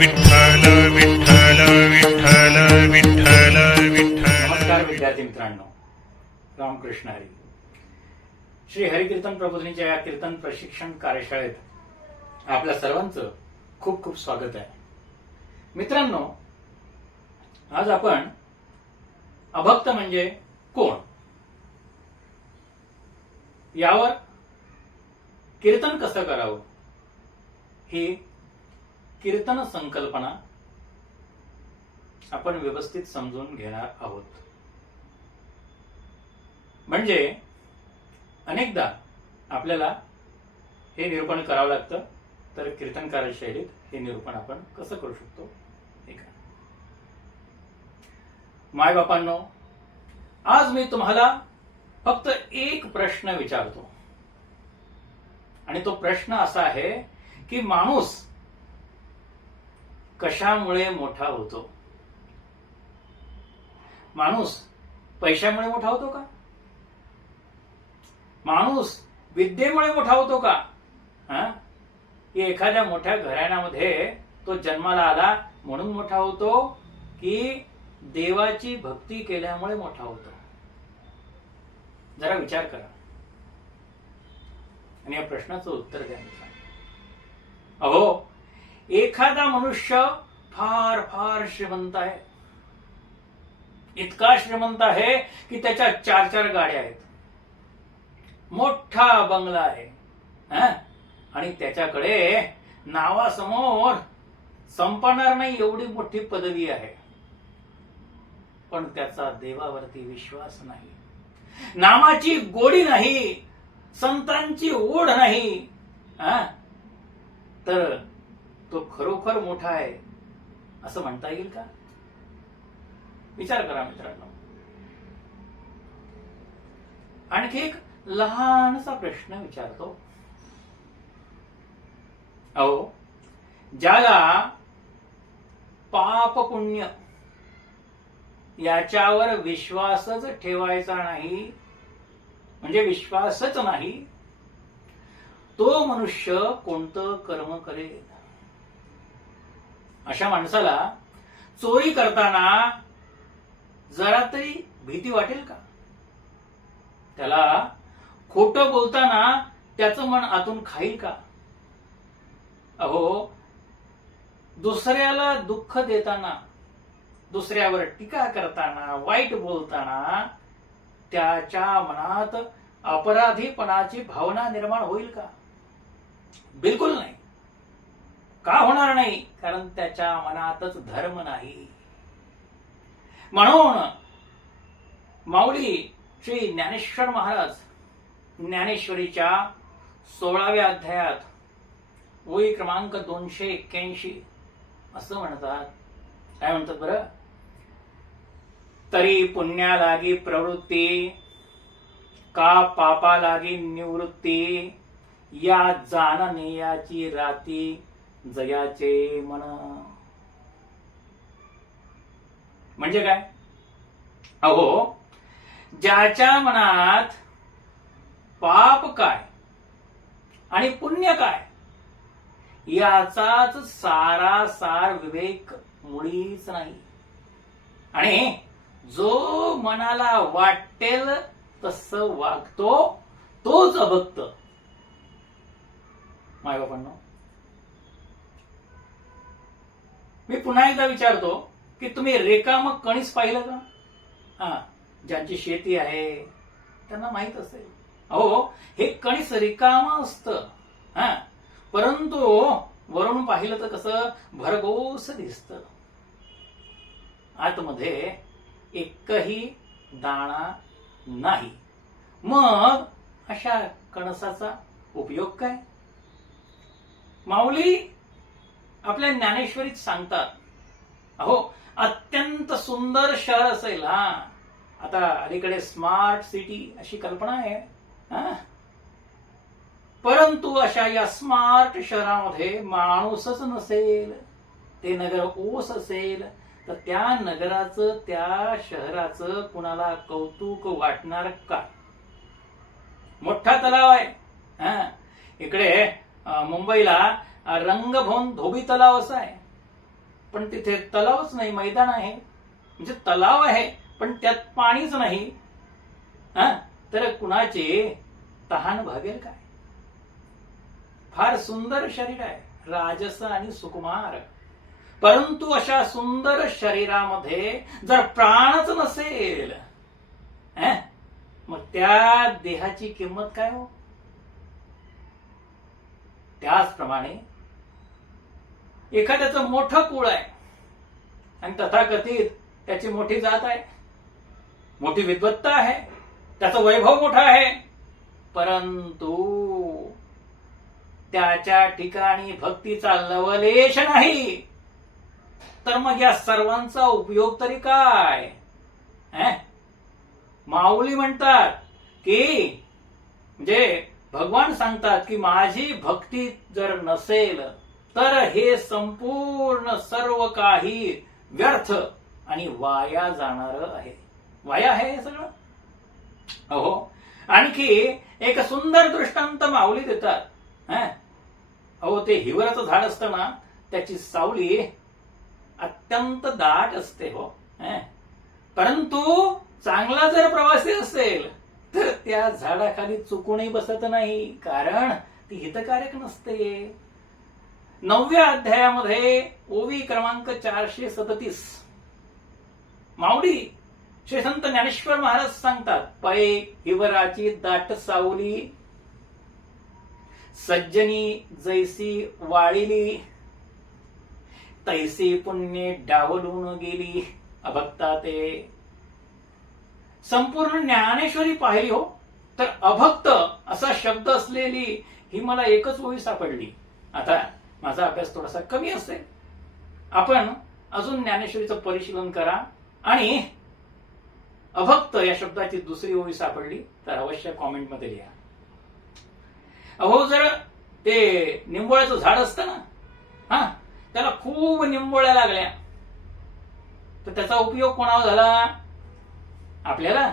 विठ्ठल विठ्ठल विठ्ठल विठ्ठल विठ्ठल. नमस्कार विद्यार्थी मित्रांनो, रामकृष्ण हरी. श्री हरिकीर्तन प्रबोधिनीच्या या कीर्तन प्रशिक्षण कार्यशाळेत आपल्या सर्वांचं खूप खूप स्वागत आहे. मित्रांनो, आज आपण अभक्त म्हणजे कोण यावर कीर्तन कसं करावं ही कीर्तन संकल्पना आपण व्यवस्थित समजून घेणार आहोत. म्हणजे अनेकदा आपल्याला हे निरूपण करावं लागतं, तर कीर्तन कार्यशैलीत हे निरूपण आपण कसं करू शकतो हे का. मायबापांनो, आज मी तुम्हाला फक्त एक प्रश्न विचारतो आणि तो प्रश्न असा आहे की माणूस कशामुळे मोठा होतो? माणूस पैशामुळे मोठा होतो का? माणूस विद्येमुळे मोठा होतो का? एखाद्या मोठ्या घराण्यामध्ये तो जन्माला आला म्हणून मोठा होतो की देवाची भक्ती केल्यामुळे मोठा होतो? जरा विचार करा आणि या प्रश्नाचं उत्तर द्या. अहो, एखादा मनुष्य फार फार श्रीमंत आहे, इतका श्रीमंत आहे की त्याच्या 4 गाड्या आहेत, मोठा बंगला आहे, आणि त्याच्याकडे नावासमोर संपणार नाही एवढी मोठी पदवी आहे, पण त्याचा देवावरती विश्वास नाही, नामाची गोडी नाही, संतांची ओढ नाही, तर तो खरोखर मोठा आहे असं म्हणता येईल का? विचार करा मित्रांनो. आणखी एक लहानसा प्रश्न विचारतो. अहो, ज्याला पाप पुण्य याच्यावर विश्वासच ठेवायचा नाही, म्हणजे विश्वासच नाही, तो मनुष्य कोणतं कर्म करेल? अशा माणसाला चोरी करताना जरा तरी भीती वाटेल का? त्याला खोटं बोलताना त्याचं मन आतून खाईल का? अहो, दुसऱ्याला दुःख देताना, दुसऱ्यावर टीका करताना, वाईट बोलताना त्याच्या मनात अपराधीपणाची भावना निर्माण होईल का? बिलकुल नाही. का होणार नाही? कारण त्याच्या मनातच धर्म नाही. म्हणून माऊली श्री ज्ञानेश्वर महाराज ज्ञानेश्वरीच्या 16व्या अध्यायात ओळी क्रमांक 281 असं म्हणतात. काय म्हणतात बरं? तरी पुण्या लागी प्रवृत्ती, का पापा लागी निवृत्ती, या जाणनेयाची राती जयाचे मन. म्हणजे काय? अहो, ज्याच्या मनात पाप काय आणि पुण्य काय याचाच सारासार विवेक मुळीच नाही, आणि जो मनाला वाटेल तसं वागतो तोच अभक्त. मायबापांनो, मी पुन्हा एकदा विचारतो की तुम्ही रेकामं कणीस पाहिलं का? ज्यांची शेती आहे त्यांना माहित असेल. अहो, हे कणीस रिकामं असतं, परंतु वरून पाहिलं तर कसं भरघोस दिसतं. आतमध्ये एकही दाणा नाही. मग अशा कणसाचा उपयोग काय? माऊली आपल्या ज्ञानेश्वरीत सांगतात. अहो, अत्यंत सुंदर शहर असेल, आता अलीकडे स्मार्ट सिटी अशी कल्पना आहे, परंतु अशा या स्मार्ट शहरामध्ये माणूसच नसेल, ते नगर ओस असेल, तर त्या नगराचं, त्या शहराचं कुणाला कौतुक वाटणार का? मोठा तलाव आहे, इकडे मुंबईला रंगभवन धोबी तलाव असा आहे, पण तिथे तलावच नाही, मैदान आहे. म्हणजे तलाव आहे पण त्यात पाणीच नाही, तर कुणाचे तहान भागेल काय? फार सुंदर शरीर आहे, राजस आणि सुकुमार, परंतु अशा सुंदर शरीरामध्ये जर प्राणच नसेल, मग त्या देहाची किंमत काय हो? त्याचप्रमाणे एखाद्याचं मोठं कुळ आहे आणि तथाकथित त्याची मोठी जात आहे, मोठी विद्वत्ता आहे, त्याचं वैभव मोठं आहे, परंतु त्याच्या ठिकाणी भक्तीचा लवलेश नाही, तर मग या सर्वांचा उपयोग तरी काय? माऊली म्हणतात की, म्हणजे भगवान सांगतात की माझी भक्ती जर नसेल तर हे संपूर्ण सर्व काही व्यर्थ आणि वाया जाणार आहे. वाया आहे हे सगळं. अहो, आणखी एक सुंदर दृष्टांत माऊली देतात. अहो, ते हिवराचं झाड असतं ना, त्याची सावली अत्यंत दाट असते हो, परंतु चांगला जर प्रवासी असेल तर त्या झाडाखाली चुकूनही बसत नाही, कारण ती हितकारक नसते. 9व्या अध्यायामध्ये ओवी क्रमांक 437 माऊली श्री संत ज्ञानेश्वर महाराज सांगतात, पै हिवराची दाट सावली, सज्जनी जैसी वाळिली, तैसी पुण्य डावलून गेली अभक्ता ते. संपूर्ण ज्ञानेश्वरी पाहिली हो तर अभक्त असा शब्द असलेली ही मला एकच ओवी सापडली. आता माझा अभ्यास थोडासा कमी असेल, आपण अजून ज्ञानेश्वरीचं परिशीलन करा आणि अभक्त या शब्दाची दुसरी ओवी सापडली तर अवश्य कॉमेंटमध्ये लिहा. अहो, जर ते निंबोळ्याचं झाड असतं ना, त्याला खूप निंबोळ्या लागल्या तर त्याचा उपयोग कोणावर झाला? आपल्याला.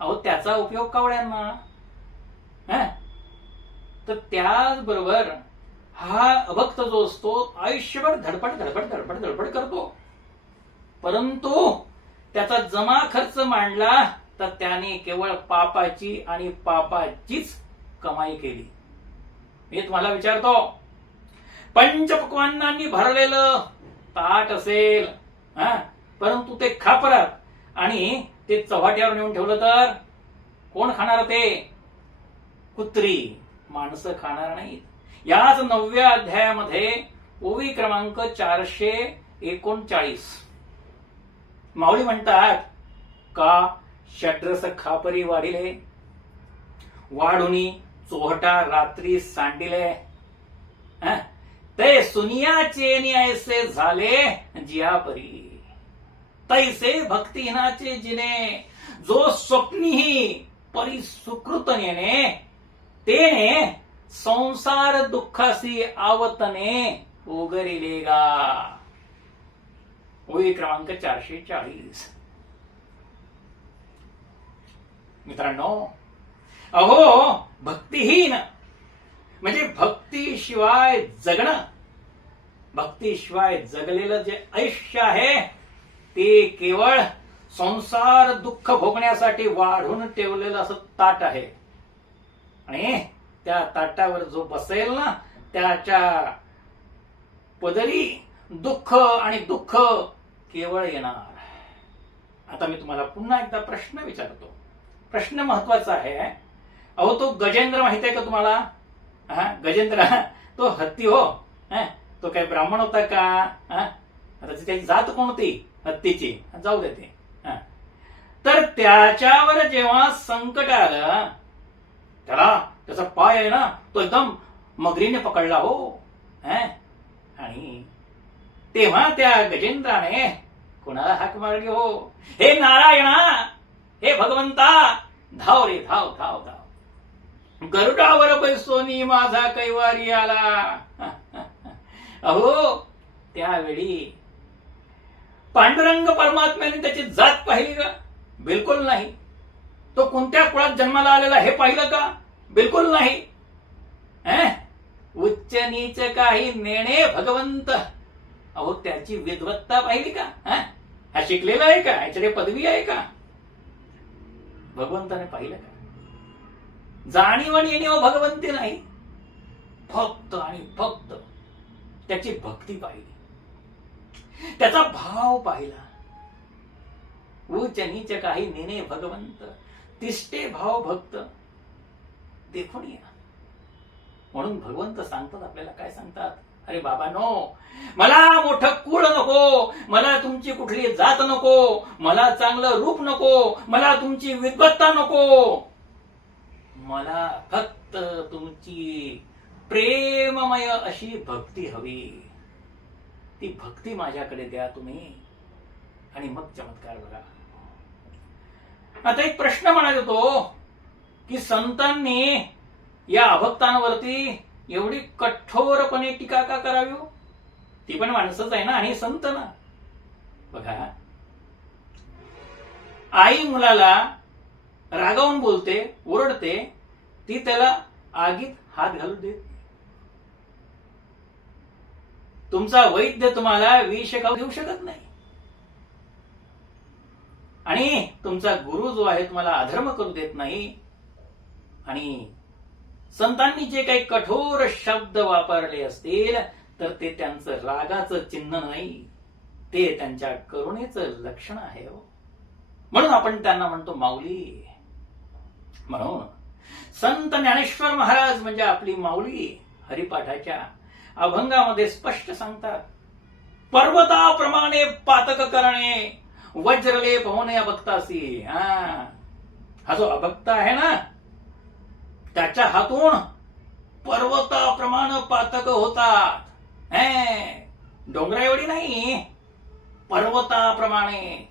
अहो, त्याचा उपयोग कावळ्यांना. तर त्याचबरोबर हा अभक्त जो असतो आयुष्यभर धडपड धडपड धडपड धडपड करतो, परंतु त्याचा जमा खर्च मांडला तर त्याने केवळ पापाची आणि पापाचीच कमाई केली. मी तुम्हाला विचारतो, पंचपक्वान्नांनी भरलेलं ताट असेल, परंतु ते खापरात आणि ते चव्हाट्यावर नेऊन ठेवलं तर कोण खाणार? ते कुत्री, माणसं खाणार नाहीत. याच 9व्या अध्यायामध्ये ओवी क्रमांक 439 माऊली म्हणतात, का षड्रस खापरी वाढिले, वाढुनी चोहटा रात्री सांडिले, ते सुनियाचे ऐसे झाले जियापरी, तैसे भक्तिहीनाचे जिने, जो स्वप्नीही परी सुकृत नेने, तेने संसार दुःखासी आवतने उगरिलेगा. ओवी क्रमांक 440. मित्रांनो, अहो, भक्तिहीन म्हणजे भक्तीशिवाय जगणं, भक्तीशिवाय जगलेलं जे आयुष्य आहे ते केवळ संसार दुःख भोगण्यासाठी वाढून ठेवलेलं असं ताट आहे. आणि त्या ताटावर जो बसेल ना, त्याच्या पदरी दुःख आणि दुःख केवळ येणार. आता मी तुम्हाला पुन्हा एकदा प्रश्न विचारतो. प्रश्न महत्वाचा आहे. अहो, तो गजेंद्र माहित आहे का तुम्हाला? गजेंद्र तो हत्ती हो, तो काय ब्राह्मण होता का? आता त्याची जात कोणती हत्तीची, जाऊ देते. तर त्याच्यावर जेव्हा संकट आलं, त्याचा पाय आहे ना तो एकदम मगरीने पकडला हो, आणि तेव्हा त्या गजेंद्राने कोणाला हाक मारली हो, हे नारायणा, हे भगवंता, धाव रे धाव धाव धाव, गरुडावर बैसोनी माझा कैवारी आला. अहो, त्यावेळी पांडुरंग परमात्म्याने त्याची जात पाहिली का? बिलकुल नाही. तो कोणत्या कुळात जन्माला आलेला हे पाहिलं का? बिलकुल नाही. उच्च नीच काही नेणे भगवंत. अहो त्याची विद्वत्ता पाहिली का? हा शिकलेला आहे का? याच्याकडे पदवी आहे का? भगवंताने पाहिलं का? जाणीव येणीव भगवंती नाही, फक्त आणि फक्त त्याची भक्ती पाहिली, त्याचा भाव पाहिला. उच्च नीच काही नेने भगवंत, तिष्ठे भाव भक्त देखून या. म्हणून भगवंत सांगतात आपल्याला, काय सांगतात? अरे बाबांनो, मला मोठं कुळ नको, मला तुमची कुठली जात नको, मला चांगलं रूप नको, मला तुमची विद्वत्ता नको, मला फक्त तुमची प्रेममय अशी भक्ती हवी. ती भक्ती माझ्याकडे द्या तुम्ही, आणि मग चमत्कार बघा. आता एक प्रश्न म्हणाल येतो की संतांनी या अभक्तांवरती एवढी कठोरपणे टीका का करावी? ती पण माणसंच आहे ना, आणि संत ना. बघा, आई मुलाला रागावून बोलते, ओरडते, ती त्याला आगीत हात घालू देत. तुमचा वैद्य तुम्हाला विष देऊ शकत नाही, आणि तुमचा गुरु जो आहे तुम्हाला अधर्म करू देत नाही. आणि संतांनी जे काही कठोर शब्द वापरले असतील तर ते त्यांचं रागाचं चिन्ह नाही, ते त्यांच्या करुणेचं लक्षण आहे. म्हणून आपण त्यांना म्हणतो माऊली. म्हणून संत ज्ञानेश्वर महाराज म्हणजे आपली माऊली. हरिपाठाच्या अभंगामध्ये स्पष्ट सांगतात, पर्वताप्रमाणे पातक करणे, वज्रलेप होणे अभक्तासी. हा जो अभक्त आहे ना, त्याच्या हातून पर्वताप्रमाणे पातक होतात. डोंगरा एवढी नाही, पर्वताप्रमाणे.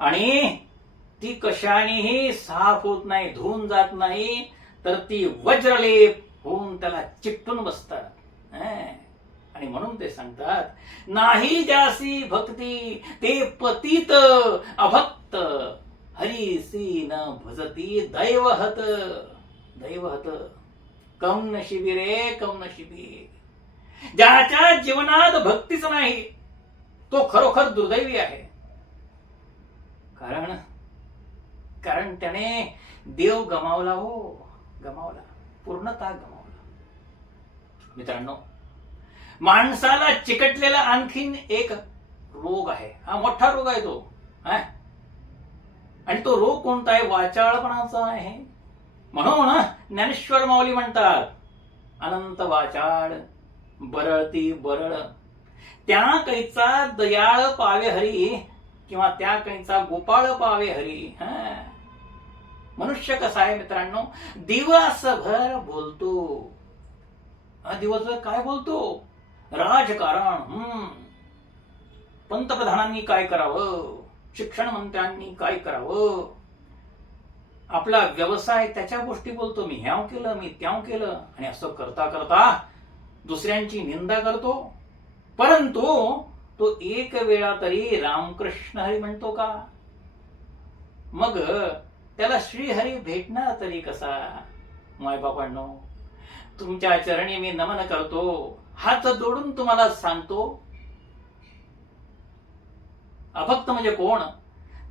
आणि ती कशानेही साफ होत नाही, धुवून जात नाही, तर ती वज्रलेप होऊन त्याला चिकटून बसतात. आणि म्हणून ते सांगतात, नाही ज्यासी भक्ती ते पतित अभक्त, हरीसी न भजती दैवहत. दैवहत कम नशिबी रे, कम नशिबी. ज्याच्या जीवनात भक्तीच नाही तो खरोखर दुर्दैवी आहे. कारण त्याने देव गमावला. गमावला, पूर्णतः गमावला. मित्रांनो, माणसाला चिकटलेला आणखीन एक रोग आहे. हा मोठा रोग आहे तो. आणि तो रोग कोणता आहे? वाचाळपणाचा आहे. म्हणून ज्ञानेश्वर माऊली म्हणतात, अनंत वाचाळ बरळती बरळ, त्या कैचा दयाळ पावे हरी, किंवा त्या कैचा गोपाळ पावे हरी. मनुष्य कसा आहे मित्रांनो? दिवसभर बोलतो. दिवसभर काय बोलतो? राजकारण, पंतप्रधानांनी काय करावं, शिक्षण मंत्र्यांनी काय करावं, आपला व्यवसाय त्याच्या गोष्टी बोलतो. मी ह्याव केलं, मी त्याव केलं, आणि असं करता करता दुसऱ्यांची निंदा करतो. परंतु तो एक वेळा तरी रामकृष्ण हरी म्हणतो का? मग त्याला श्रीहरी भेटणार तरी कसा? मायबापांनो, तुमच्या चरणी मी नमन करतो, हात जोडून तुम्हाला सांगतो, अभक्त म्हणजे कोण?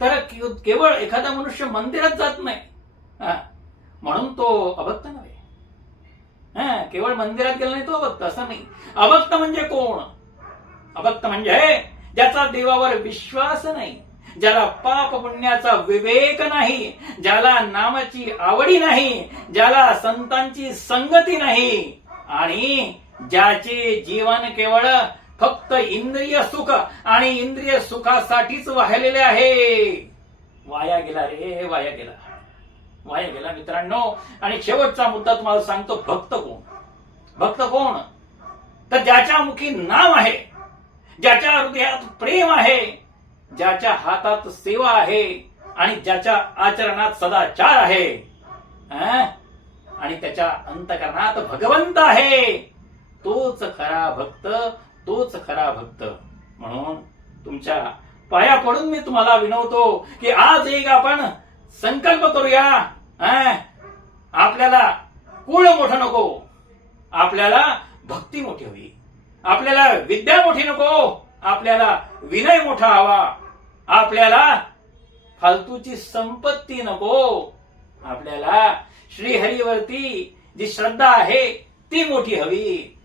तर केवळ एखादा मनुष्य मंदिरात जात नाही म्हणून तो अभक्त नव्हे. केवळ मंदिरात गेला नाही तो अभक्त, असं नाही. अभक्त म्हणजे कोण? अभक्त म्हणजे ज्याचा देवावर विश्वास नाही, ज्याला पाप पुण्याचा विवेक नाही, ज्याला नामाची आवडी नाही, ज्याला संतांची संगती नाही, आणि ज्याचे जीवन केवळ फक्त इंद्रिय सुख आणि इंद्रिय सुखासाठीच वाहिलेले आहे. वाया गेला रे, वाया गेला, वाया गेला मित्रांनो. आणि शेवटचा मुद्दा तुम्हाला सांगतो, भक्त कोण? भक्त कोण? तर ज्याच्या मुखी नाम आहे, ज्याच्या हृदयात प्रेम आहे, ज्याच्या हातात सेवा आहे, आणि ज्याच्या आचरणात सदाचार आहे, आणि त्याच्या अंतकरणात भगवंत आहे, तोच खरा भक्त, तोच खरा भक्त. म्हणून तुमच्या पाया पडून मी तुम्हाला विनवतो की आज एक आपण संकल्प करूया. आपल्याला कुळ मोठं नको, आपल्याला भक्ती मोठी हवी. आपल्याला विद्या मोठी नको, आपल्याला विनय मोठा हवा, आपल्याला फालतूची संपत्ती नको, आपल्याला श्रीहरीवरती जी श्रद्धा आहे ती मोठी हवी.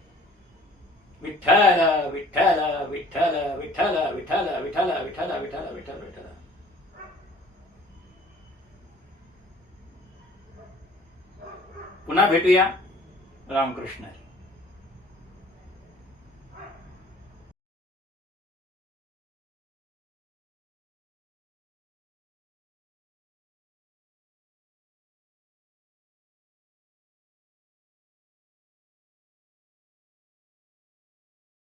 विठ्ठल विठ्ठल विठ्ठल विठ्ठल विठ्ठल विठ्ठल विठ्ठल विठ्ठल विठ्ठल विठ्ठल. पुन्हा भेटूया. रामकृष्ण.